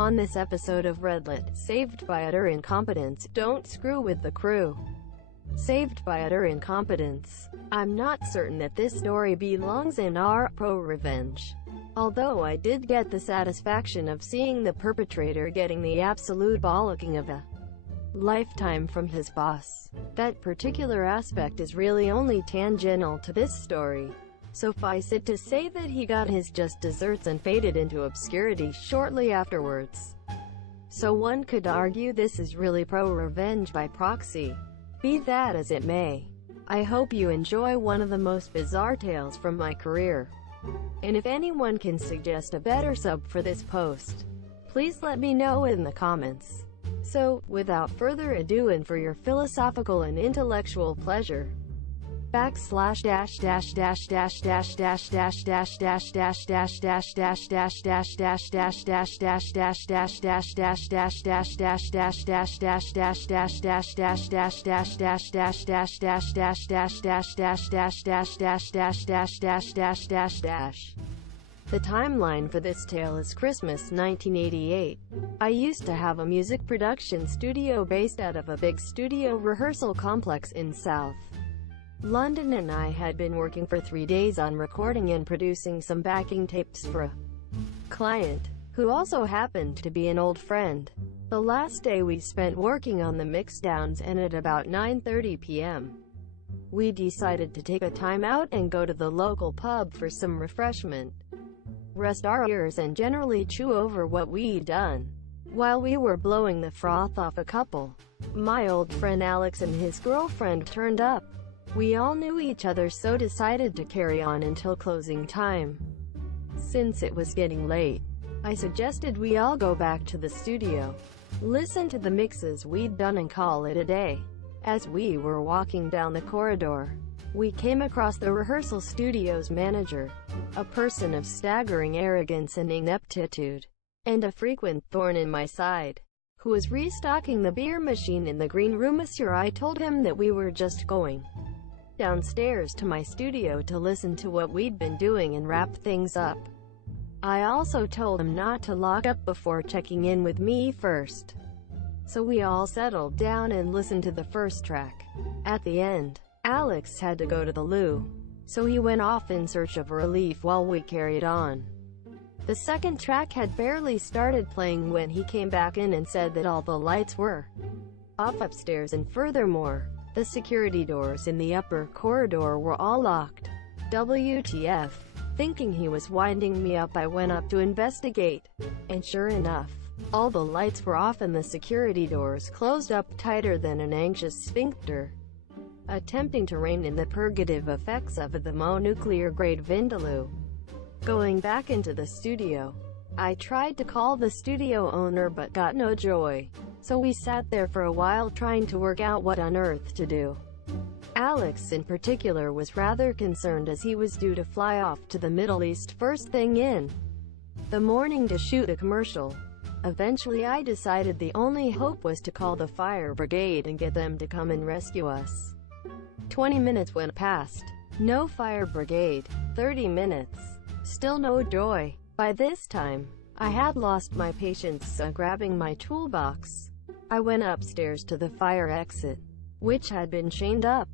On this episode of Redlit, saved by utter incompetence, don't screw with the crew. Saved by utter incompetence. I'm not certain that this story belongs in our ProRevenge. Although I did get the satisfaction of seeing the perpetrator getting the absolute bollocking of a lifetime from his boss. That particular aspect is really only tangential to this story. Suffice it to say that he got his just desserts and faded into obscurity shortly afterwards. So one could argue this is really pro-revenge by proxy. Be that as it may, I hope you enjoy one of the most bizarre tales from my career. And if anyone can suggest a better sub for this post, please let me know in the comments. So, without further ado and for your philosophical and intellectual pleasure, // The timeline for this tale is Christmas 1988. I used to have a music production studio based out of a big studio rehearsal complex in South London, and I had been working for 3 days on recording and producing some backing tapes for a client, who also happened to be an old friend. The last day we spent working on the mixdowns, and at about 9:30 p.m. we decided to take a time out and go to the local pub for some refreshment, rest our ears and generally chew over what we'd done. While we were blowing the froth off a couple, my old friend Alex and his girlfriend turned up. We all knew each other, so decided to carry on until closing time. Since it was getting late, I suggested we all go back to the studio, listen to the mixes we'd done and call it a day. As we were walking down the corridor, we came across the rehearsal studio's manager, a person of staggering arrogance and ineptitude, and a frequent thorn in my side, who was restocking the beer machine in the green room. Monsieur, I told him that we were just going downstairs to my studio to listen to what we'd been doing and wrap things up. I also told him not to lock up before checking in with me first. So we all settled down and listened to the first track. At the end, Alex had to go to the loo, so he went off in search of relief while we carried on. The second track had barely started playing when he came back in and said that all the lights were off upstairs, and furthermore, the security doors in the upper corridor were all locked. WTF. Thinking he was winding me up, I went up to investigate, and sure enough, all the lights were off and the security doors closed up tighter than an anxious sphincter, attempting to rein in the purgative effects of the nuclear-grade Vindaloo. Going back into the studio, I tried to call the studio owner but got no joy. So we sat there for a while trying to work out what on earth to do. Alex in particular was rather concerned, as he was due to fly off to the Middle East first thing in the morning to shoot a commercial. Eventually I decided the only hope was to call the fire brigade and get them to come and rescue us. 20 minutes went past. No fire brigade. 30 minutes. Still no joy. By this time, I had lost my patience, so grabbing my toolbox, I went upstairs to the fire exit, which had been chained up,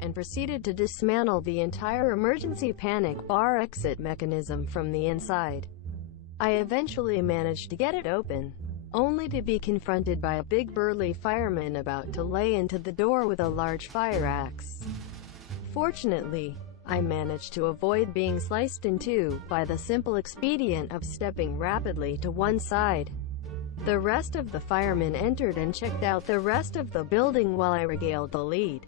and proceeded to dismantle the entire emergency panic bar exit mechanism from the inside. I eventually managed to get it open, only to be confronted by a big burly fireman about to lay into the door with a large fire axe. Fortunately, I managed to avoid being sliced in two by the simple expedient of stepping rapidly to one side. The rest of the firemen entered and checked out the rest of the building while I regaled the lead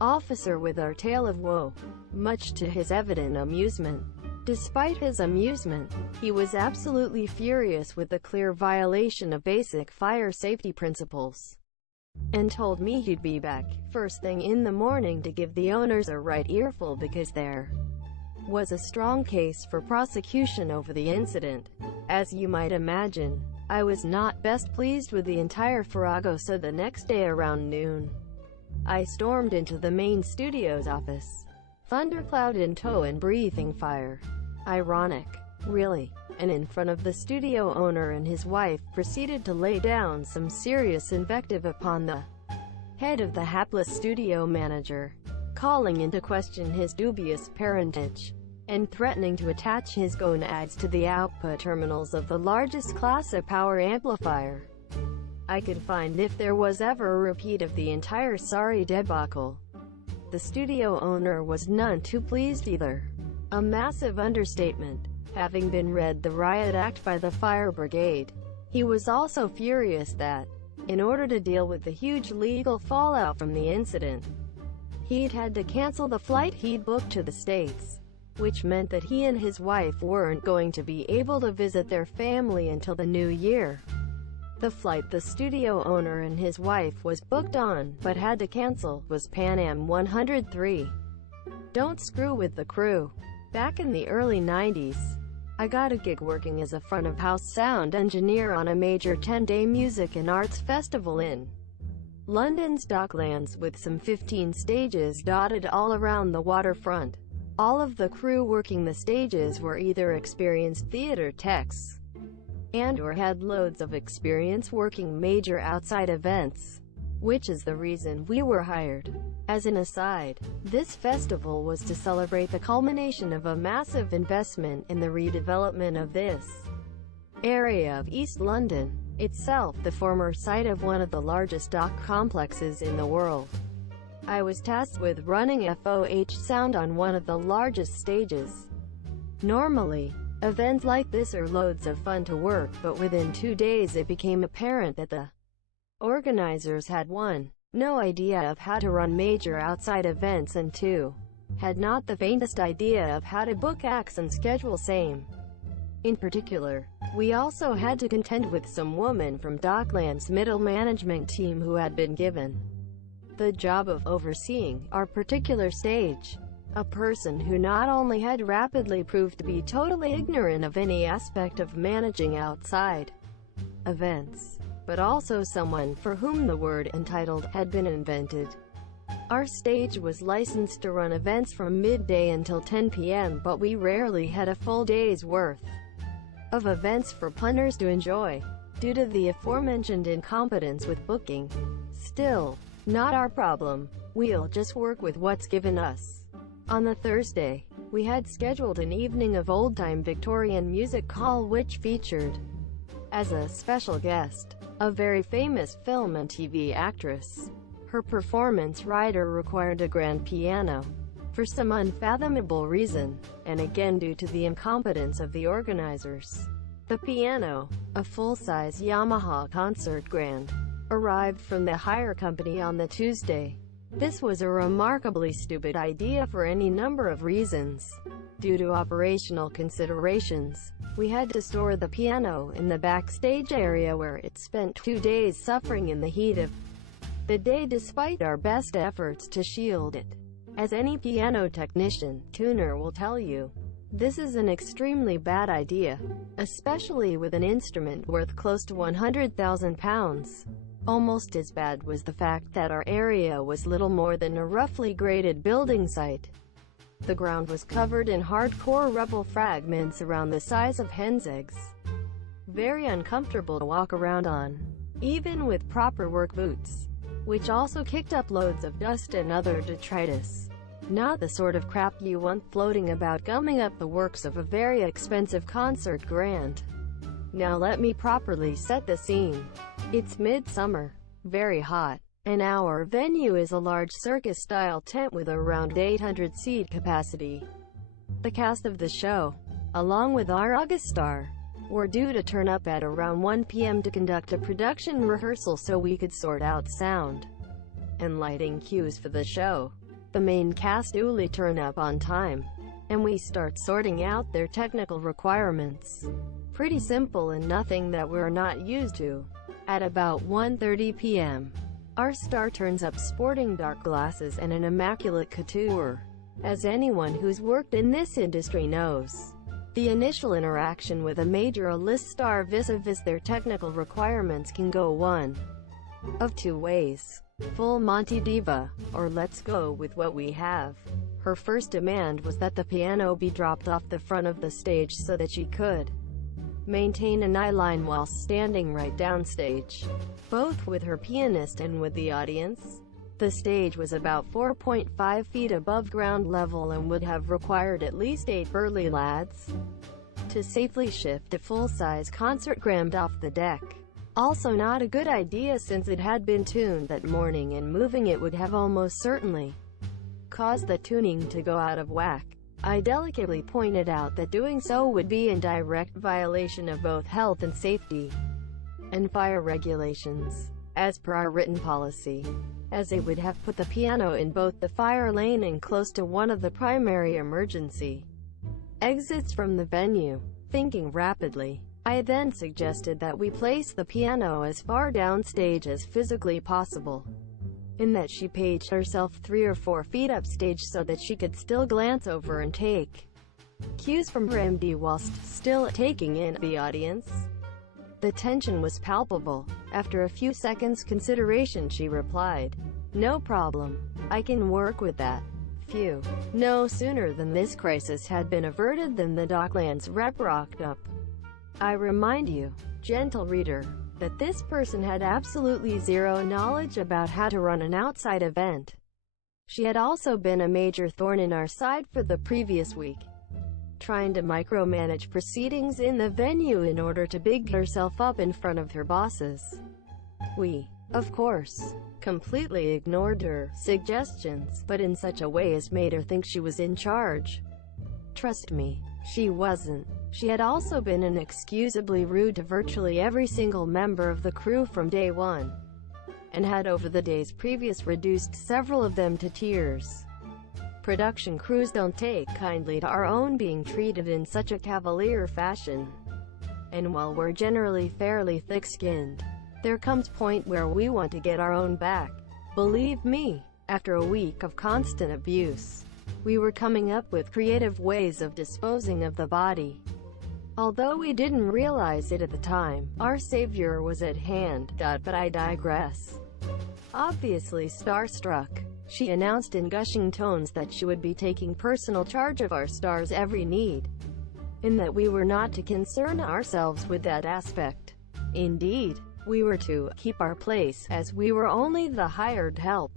officer with our tale of woe, much to his evident amusement. Despite his amusement, he was absolutely furious with the clear violation of basic fire safety principles, and told me he'd be back first thing in the morning to give the owners a right earful, because there was a strong case for prosecution over the incident. As you might imagine, I was not best pleased with the entire farrago, so the next day around noon, I stormed into the main studio's office, thundercloud in tow and breathing fire. Ironic, really. and in front of the studio owner and his wife, proceeded to lay down some serious invective upon the head of the hapless studio manager, calling into question his dubious parentage, and threatening to attach his gonads to the output terminals of the largest class A power amplifier I could find if there was ever a repeat of the entire sorry debacle. The studio owner was none too pleased either. A massive understatement, having been read the riot act by the fire brigade. He was also furious that, in order to deal with the huge legal fallout from the incident, he'd had to cancel the flight he'd booked to the States, which meant that he and his wife weren't going to be able to visit their family until the new year. The flight the studio owner and his wife was booked on, but had to cancel, was Pan Am 103. Don't screw with the crew. Back in the early 90s, I got a gig working as a front-of-house sound engineer on a major 10-day music and arts festival in London's Docklands, with some 15 stages dotted all around the waterfront. All of the crew working the stages were either experienced theater techs and/or had loads of experience working major outside events, which is the reason we were hired. As an aside, this festival was to celebrate the culmination of a massive investment in the redevelopment of this area of East London, itself the former site of one of the largest dock complexes in the world. I was tasked with running FOH sound on one of the largest stages. Normally, events like this are loads of fun to work, but within 2 days it became apparent that the organizers had 1. No idea of how to run major outside events, and 2. Had not the faintest idea of how to book acts and schedule same. In particular, we also had to contend with some woman from Docklands' middle management team who had been given the job of overseeing our particular stage. A person who not only had rapidly proved to be totally ignorant of any aspect of managing outside events, but also someone for whom the word entitled had been invented. Our stage was licensed to run events from midday until 10 p.m., but we rarely had a full day's worth of events for punters to enjoy, due to the aforementioned incompetence with booking. Still, not our problem. We'll just work with what's given us. On the Thursday, we had scheduled an evening of old-time Victorian music hall which featured, as a special guest, a very famous film and TV actress. Her performance rider required a grand piano, for some unfathomable reason, and again due to the incompetence of the organizers. The piano, a full-size Yamaha concert grand, arrived from the hire company on the Tuesday. This was a remarkably stupid idea for any number of reasons. Due to operational considerations, we had to store the piano in the backstage area where it spent 2 days suffering in the heat of the day despite our best efforts to shield it. As any piano technician, tuner will tell you, this is an extremely bad idea, especially with an instrument worth close to £100,000. Almost as bad was the fact that our area was little more than a roughly graded building site. The ground was covered in hardcore rubble fragments around the size of hen's eggs. Very uncomfortable to walk around on, even with proper work boots, which also kicked up loads of dust and other detritus. Not the sort of crap you want floating about gumming up the works of a very expensive concert grand. Now let me properly set the scene. It's midsummer, very hot, and our venue is a large circus-style tent with around 800 seat capacity. The cast of the show, along with our august star, were due to turn up at around 1 p.m. to conduct a production rehearsal so we could sort out sound and lighting cues for the show. The main cast duly turn up on time, and we start sorting out their technical requirements. Pretty simple and nothing that we're not used to. At about 1:30 p.m., our star turns up sporting dark glasses and an immaculate couture. As anyone who's worked in this industry knows, the initial interaction with a major A-list star vis-a-vis their technical requirements can go one of 2 ways. Full Monty Diva, or let's go with what we have. Her first demand was that the piano be dropped off the front of the stage so that she could maintain an eye line while standing right downstage, both with her pianist and with the audience. The stage was about 4.5 feet above ground level and would have required at least 8 burly lads to safely shift a full-size concert grand off the deck. Also not a good idea since it had been tuned that morning, and moving it would have almost certainly caused the tuning to go out of whack. I delicately pointed out that doing so would be in direct violation of both health and safety and fire regulations, as per our written policy, as it would have put the piano in both the fire lane and close to one of the primary emergency exits from the venue. Thinking rapidly, I then suggested that we place the piano as far downstage as physically possible, in that she paged herself 3 or 4 feet upstage so that she could still glance over and take cues from her MD whilst still taking in the audience. The tension was palpable. After a few seconds' consideration, she replied, "No problem. I can work with that." Phew. No sooner than this crisis had been averted than the Docklands rep rocked up. I remind you, gentle reader, that this person had absolutely zero knowledge about how to run an outside event. She had also been a major thorn in our side for the previous week, trying to micromanage proceedings in the venue in order to big herself up in front of her bosses. We, of course, completely ignored her suggestions, but in such a way as made her think she was in charge. Trust me, she wasn't. She had also been inexcusably rude to virtually every single member of the crew from day one, and had over the days previous reduced several of them to tears. Production crews don't take kindly to our own being treated in such a cavalier fashion, and while we're generally fairly thick-skinned, there comes a point where we want to get our own back. Believe me, after a week of constant abuse, we were coming up with creative ways of disposing of the body. Although we didn't realize it at the time, our savior was at hand. But I digress. Obviously starstruck, she announced in gushing tones that she would be taking personal charge of our star's every need, in that we were not to concern ourselves with that aspect. Indeed, we were to keep our place, as we were only the hired help.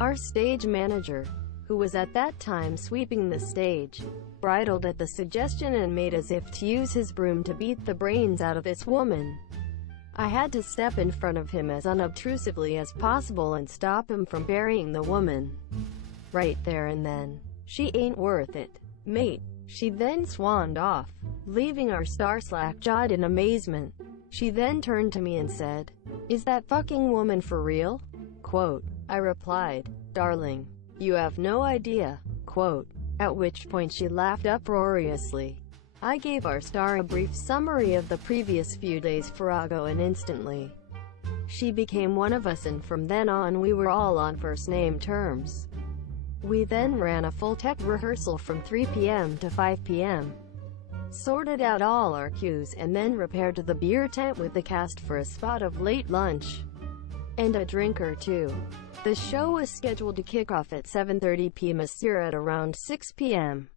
Our stage manager, who was at that time sweeping the stage, bridled at the suggestion and made as if to use his broom to beat the brains out of this woman. I had to step in front of him as unobtrusively as possible and stop him from burying the woman right there and then. "She ain't worth it, mate." She then swanned off, leaving our star slack-jawed in amazement. She then turned to me and said, "Is that fucking woman for real?" Quote. I replied, "Darling, you have no idea." Quote. At which point she laughed uproariously. I gave our star a brief summary of the previous few days' farrago, and instantly she became one of us, and from then on we were all on first-name terms. We then ran a full tech rehearsal from 3 p.m. to 5 p.m., sorted out all our cues, and then repaired to the beer tent with the cast for a spot of late lunch and a drink or two. The show was scheduled to kick off at 7:30 p.m. At around 6 p.m.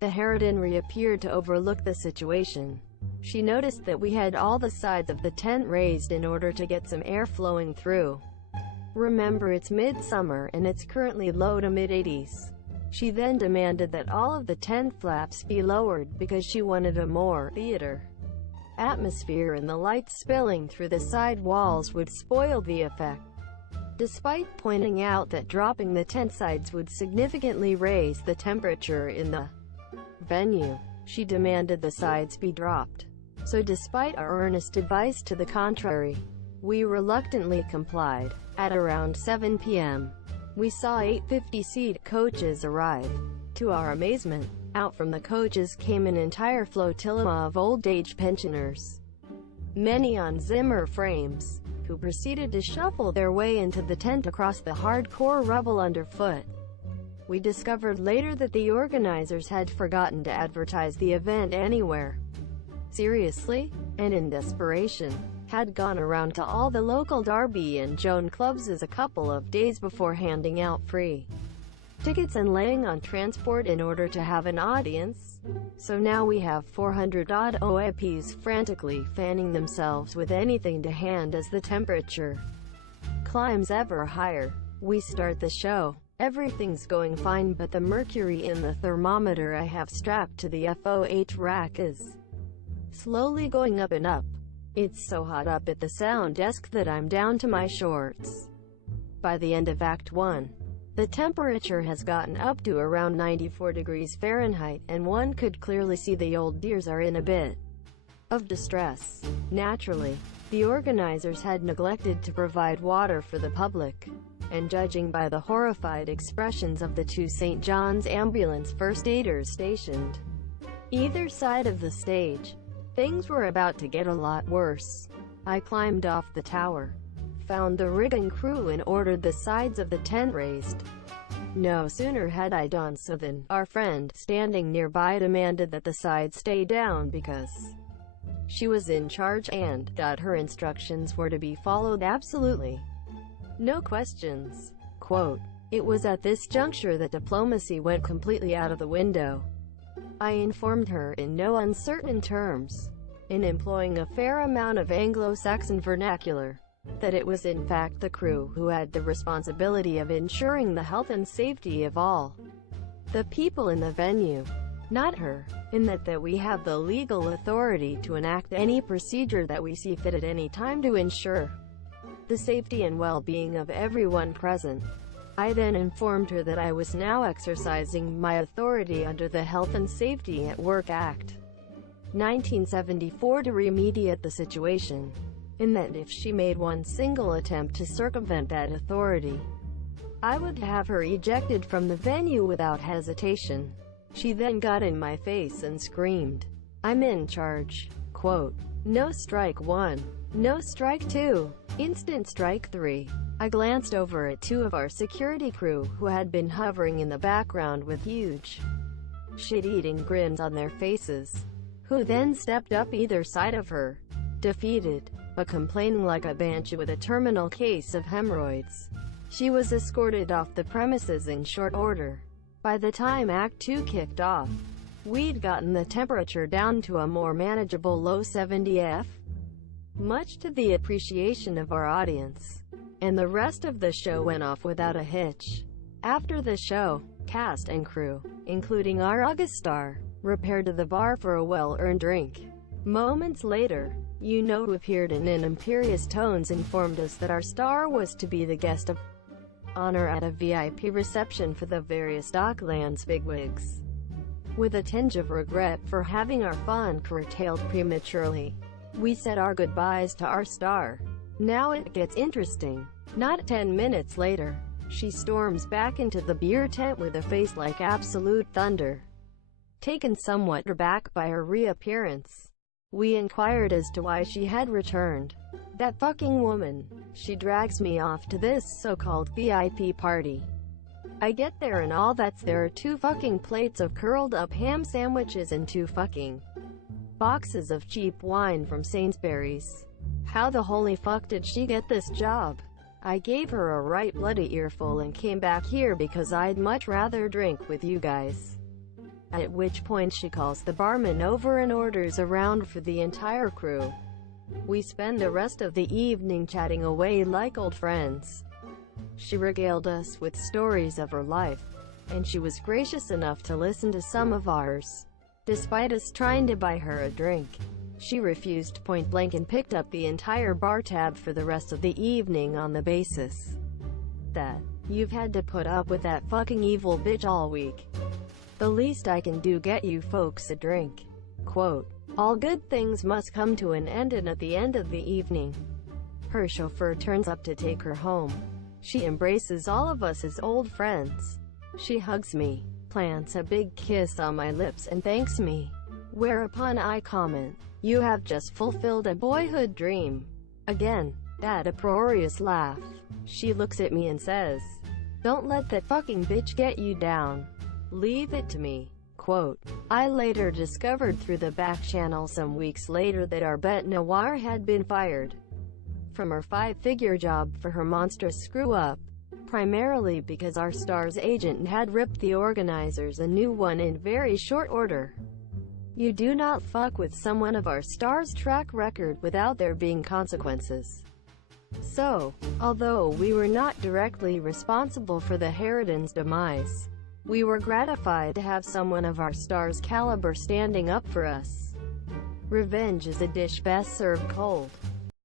the Harridan reappeared to overlook the situation. She noticed that we had all the sides of the tent raised in order to get some air flowing through. Remember, it's midsummer and it's currently low to mid-80s. She then demanded that all of the tent flaps be lowered because she wanted a more theater atmosphere, and the light spilling through the side walls would spoil the effect. Despite pointing out that dropping the tent sides would significantly raise the temperature in the venue, she demanded the sides be dropped. So despite our earnest advice to the contrary, we reluctantly complied. At around 7 p.m., we saw 8 50-seat coaches arrive. To our amazement, out from the coaches came an entire flotilla of old-age pensioners, many on Zimmer frames, who proceeded to shuffle their way into the tent across the hardcore rubble underfoot. We discovered later that the organizers had forgotten to advertise the event anywhere. Seriously, and in desperation, had gone around to all the local Darby and Joan clubs as a couple of days before handing out free tickets and laying on transport in order to have an audience. So now we have 400-odd OAPs frantically fanning themselves with anything to hand as the temperature climbs ever higher. We start the show. Everything's going fine, but the mercury in the thermometer I have strapped to the FOH rack is slowly going up and up. It's so hot up at the sound desk that I'm down to my shorts. By the end of Act 1, the temperature has gotten up to around 94 degrees Fahrenheit, and one could clearly see the old dears are in a bit of distress. Naturally, the organizers had neglected to provide water for the public, and judging by the horrified expressions of the two St. John's ambulance first aiders stationed either side of the stage, things were about to get a lot worse. I climbed off the tower, found the rigging crew and ordered the sides of the tent raised. No sooner had I done so than our friend, standing nearby, demanded that the sides stay down because she was in charge and that her instructions were to be followed absolutely. No questions. Quote, "It was at this juncture that diplomacy went completely out of the window. I informed her in no uncertain terms, in employing a fair amount of Anglo-Saxon vernacular, that it was in fact the crew who had the responsibility of ensuring the health and safety of all the people in the venue, not her, in that we have the legal authority to enact any procedure that we see fit at any time to ensure the safety and well-being of everyone present." I then informed her that I was now exercising my authority under the Health and Safety at Work Act 1974 to remediate the situation, in that if she made one single attempt to circumvent that authority, I would have her ejected from the venue without hesitation. She then got in my face and screamed, "I'm in charge." Quote, "No strike 1. No strike 2. Instant strike 3. I glanced over at two of our security crew who had been hovering in the background with huge, shit-eating grins on their faces, who then stepped up either side of her, defeated, but complaining like a banshee with a terminal case of hemorrhoids. She was escorted off the premises in short order. By the time Act 2 kicked off, we'd gotten the temperature down to a more manageable low 70°F, much to the appreciation of our audience, and the rest of the show went off without a hitch. After the show, cast and crew, including our August star, repaired to the bar for a well-earned drink. Moments later, you know who appeared and in imperious tones informed us that our star was to be the guest of honor at a VIP reception for the various Docklands bigwigs. With a tinge of regret for having our fun curtailed prematurely, we said our goodbyes to our star. Now it gets interesting. Not 10 minutes later, she storms back into the beer tent with a face like absolute thunder. Taken somewhat aback by her reappearance, we inquired as to why she had returned. "That fucking woman. She drags me off to this so-called VIP party. I get there and all that's there are 2 fucking plates of curled up ham sandwiches and 2 fucking boxes of cheap wine from Sainsbury's. How the holy fuck did she get this job? I gave her a right bloody earful and came back here because I'd much rather drink with you guys." At which point she calls the barman over and orders a round for the entire crew. We spend the rest of the evening chatting away like old friends. She regaled us with stories of her life, and she was gracious enough to listen to some of ours. Despite us trying to buy her a drink, she refused point blank and picked up the entire bar tab for the rest of the evening on the basis that, "You've had to put up with that fucking evil bitch all week. The least I can do get you folks a drink." Quote, "All good things must come to an end, and at the end of the evening, her chauffeur turns up to take her home. She embraces all of us as old friends. She hugs me, plants a big kiss on my lips and thanks me. Whereupon I comment, 'You have just fulfilled a boyhood dream.' Again, that uproarious laugh. She looks at me and says, 'Don't let that fucking bitch get you down. Leave it to me.'" Quote, I later discovered through the back channel some weeks later that our bête noire had been fired from her 5-figure job for her monstrous screw-up. primarily because our star's agent had ripped the organizers a new one in very short order. You do not fuck with someone of our star's track record without there being consequences. So, although we were not directly responsible for the Harridan's demise, we were gratified to have someone of our star's caliber standing up for us. Revenge is a dish best served cold.